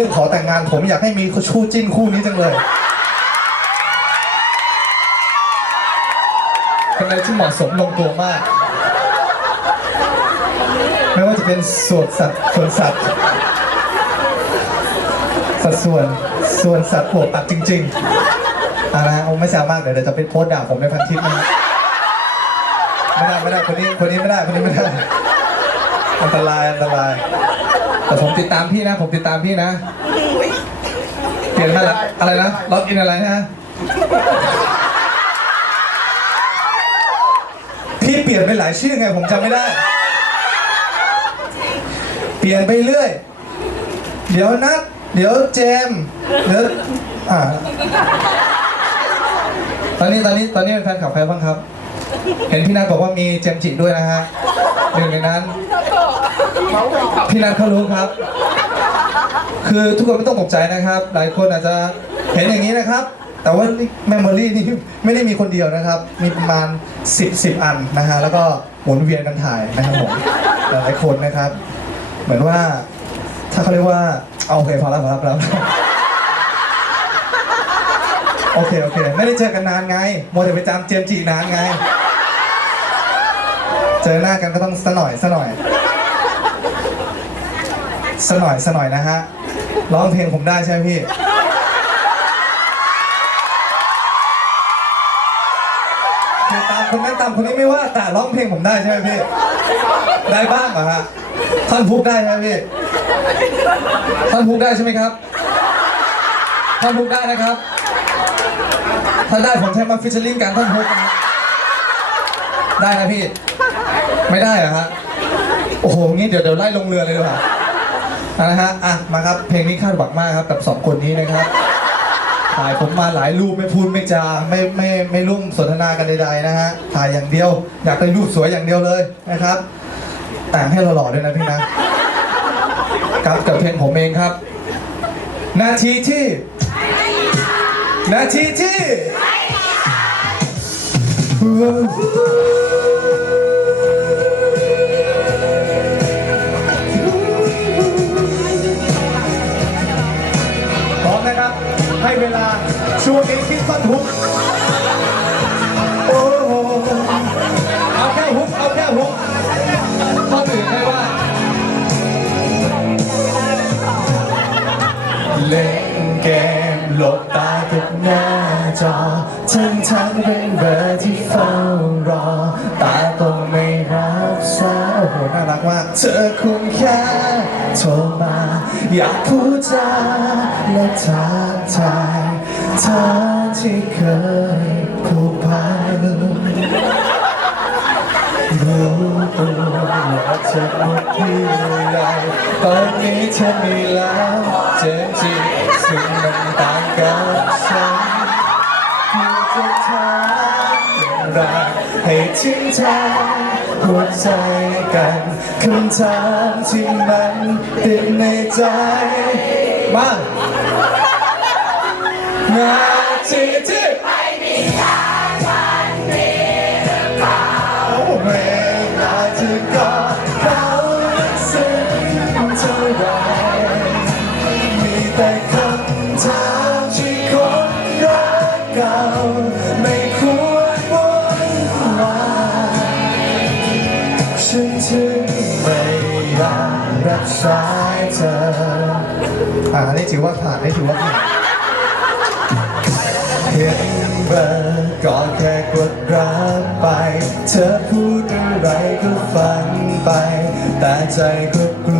รื่องขอแต่งงานผมอยากให้มีคู่จิ้นคู่นี้จังเลยเป็นอะไรที่เหมาะสมลงตัวมาก ไม่ว่าจะเป็นส่วนสัตว์ส่วนสัตว์สัดส่วนส่วนสัตว์อวบอัดจริงๆอ่านะฮะผมไม่แซวมากเดี๋ยวจะไปโพสด่าผมในพันทิปนะไม่ได้ไม่ได้คนนี้คนนี้ไม่ได้คนนี้ไม่ได้อันตรายอันตราย แต่ผมติดตามพี่นะ ผมติดตามพี่นะเปลี่ยนมาละอะไรนะล็อกอินอะไรนะพี่เปลี่ยนไปหลายชื่อไงผมจำไม่ได้ เปลี่ยนไปเรื่อย เดี๋ยวนัดเดี๋ยวเจมส์เดี๋ยวอ่าตอนนี้ตอนนี้ตอนนี้เป็นแฟนคลับใครบ้างครับ เห็นพี่นัทบอกว่ามีเจมส์จิด้วยนะฮะหนึ่งในนั้น พี่นัทเขารู้ครับ คือทุกคนไม่ต้องตกใจนะครับ หลายคนอาจจะเห็นอย่างนี้นะครับ แต่ว่าเมมโมรี่นี่ไม่ได้มีคนเดียวนะครับ มีประมาณ 10 10 อันนะฮะแล้วก็หมุนเวียนกันถ่ายนะครับผมหลายคนนะครับ เหมือนว่าถ้าเขาเรียกว่าเอาโอเคพอแล้วพอแล้วพอแล้วโอเคโอเค ไม่ได้เจอกันนานไงโมวแต่ไปจำเจมจีนานไง เจอหน้ากันก็ต้องสะหน่อยสะหน่อยสะหน่อยสะหน่อยนะฮะ ร้องเพลงผมได้ใช่ไหมพี่ ตามคนนั้นตามคนนี้ไม่ว่าแต่ร้องเพลงผมได้ใช่ไหมพี่ ได้บ้างเหรอฮะ ท่อนพุกได้ใช่ไหมพี่ ท่อนพุกได้ใช่ไหมครับ ท่อนพุกได้นะครับ ถ้าได้ผมใช้มาฟิชเชอร์ลิงกันท่อนพุกนะครับได้นะพี่ ไม่ได้เหรอฮะโอ้โหงี้เดี๋ยวเดี๋ยวไล่ลงเรือเลยดีกว่าอะนะฮะอะมาครับเพลงนี้คาดหวังมากครับกับสองคนนี้นะครับถ่ายผมมาหลายรูปไม่พูดไม่จาไม่ไม่ไม่ร่วมสนทนากันใดๆนะฮะถ่ายอย่างเดียว อยากได้รูปสวยอย่างเดียวเลยนะครับ แต่งให้เราหล่อด้วยนะพี่นะกับกับเพลงผมเองครับ นาทีที่ นาทีที่ ให้เวลาช่วงนี้คิดท่อนฮุกโอ้โหเอาแค่ฮุกเอาแค่ฮุกท่อนอื่นให้ว่าเล่นเกมหลบตาทุกหน้าจอทั้งทั้งเป็นเบอร์ที่เฝ้ารอ น่ารักมากเธอคงแค่โทรมา อยากพูดจาและทักทายเธอที่เคยผูกพันรู้ตัวว่าเธอหมดที่ใหญ่ตอนนี้เธอมีแล้วเจนจีซึ่งมันต่างกับฉัน ให้ทิ้งทางหัวใจกันคำถามที่มันติดในใจมานาทีที่เวลาที่กอดเขาซึ้งเท่าไรมีแต่คำถาม ฉันถึงไม่อยากรับสายเธออ่านี่ถือว่าผ่านนี่ถือว่าผ่านเห็นเบอร์ก็แค่กดรับไป เธอพูดอะไรก็ฟังไป แต่ใจก็กลัว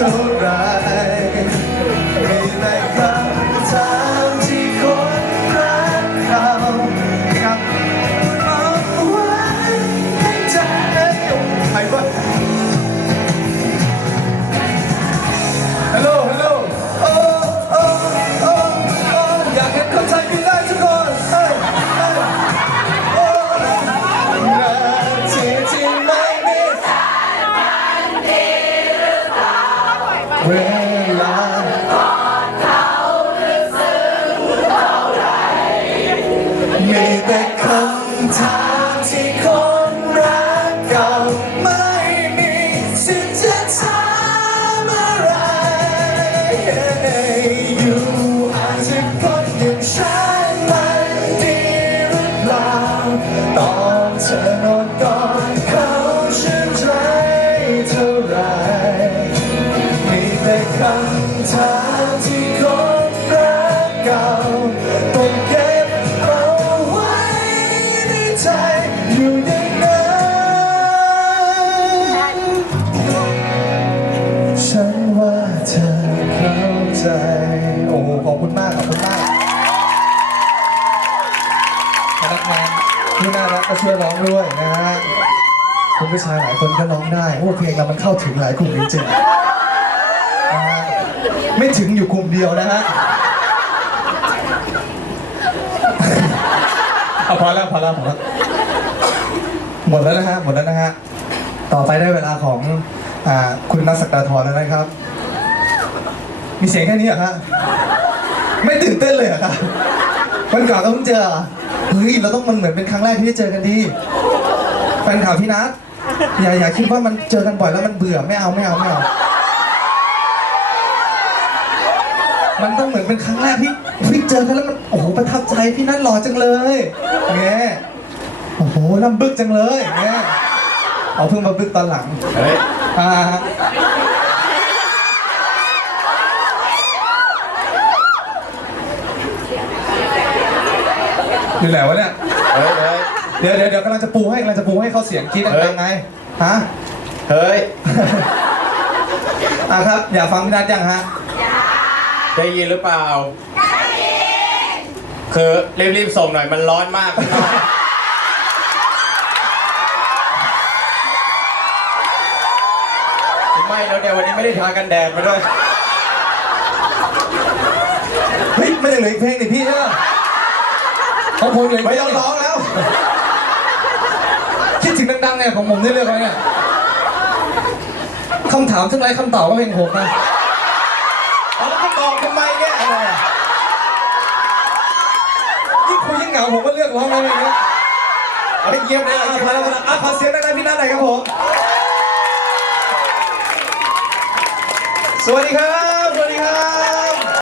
ม่ เำถามที่คนรักเก่าต้องเก็บเอาไว้ในใจอยู่อย่างนั้นฉันว่าเธอเข้าใจ โอ้โหขอบคุณมากขอบคุณมากพนักงานที่น่ารักก็ช่วยร้องด้วยนะฮะคุณผู้ชายหลายคนก็ร้องได้โอ้เพลงเรามันเข้าถึงหลายกลุ่มจริงๆ ไม่ถึงอยู่กลุ่มเดียวนะฮะเอาพอแล้วพอแล้วพอแล้วหมดแล้วนะฮะหมดแล้วนะฮะต่อไปได้เวลาของอ่าคุณนักสักดาทรแล้วนะครับ มีเสียงแค่นี้เหรอฮะไม่ตื่นเต้นเลยเหรอครับวันก่อนก็เพิ่งเจอเหรอเฮ้ยเราต้องมันเหมือนเป็นครั้งแรกที่ได้เจอกันดีแฟนข่าวพี่นัทอย่าอย่าคิดว่ามันเจอกันบ่อยแล้วมันเบื่อไม่เอาไม่เอาไม่เอา มันต้องเหมือนเป็นครั้งแรกที่พี่เจอกันแล้วมันโอ้โหประทับใจพี่นั่นหล่อจังเลยเงี้ยโอ้โหน้ำบึกจังเลยเงี้ยเอาเพิ่งมาบึกตอนหลังเฮ้ยอ่าอยู่ไหนวะเนี่ยเฮ้ยเฮ้ยเดี๋ยวเดี๋ยวเดี๋ยวกำลังจะปูให้กำลังจะปูให้เขาเสียงคิดเฮ้ดัยงๆไงฮะเฮ้ยอะครับ อยากฟังพี่นัทยังฮะ ได้ยินหรือเปล่า ได้ยิน คือรีบๆส่งหน่อยมันร้อนมากไม่แล้วเนี่ยวันนี้ไม่ได้ทากันแดดมาด้วย เฮ้ยไม่ได้เหลืออีกเพลงนี่พี่ใช่ไหมของผมเหลืออีกไม่เพลต้องงร้องแล้ว คิดถึงดังๆเนี่ยของผมได้เลือกไว้เนี่ยคำถามทั้งไรคำตอบก็เพลงผมนะ เอาแล้วก็บอกทำ ไมเนี่ยยิ่งคุยยิ่งเหงาผมก็เลือกร้องแล้วเลยนะเอาให้เงียบได้อะเลยอแล้วพอแล้วอะขอเสียงได้ไหมพี่นัทหน่อยครับผม สวัสดีครับ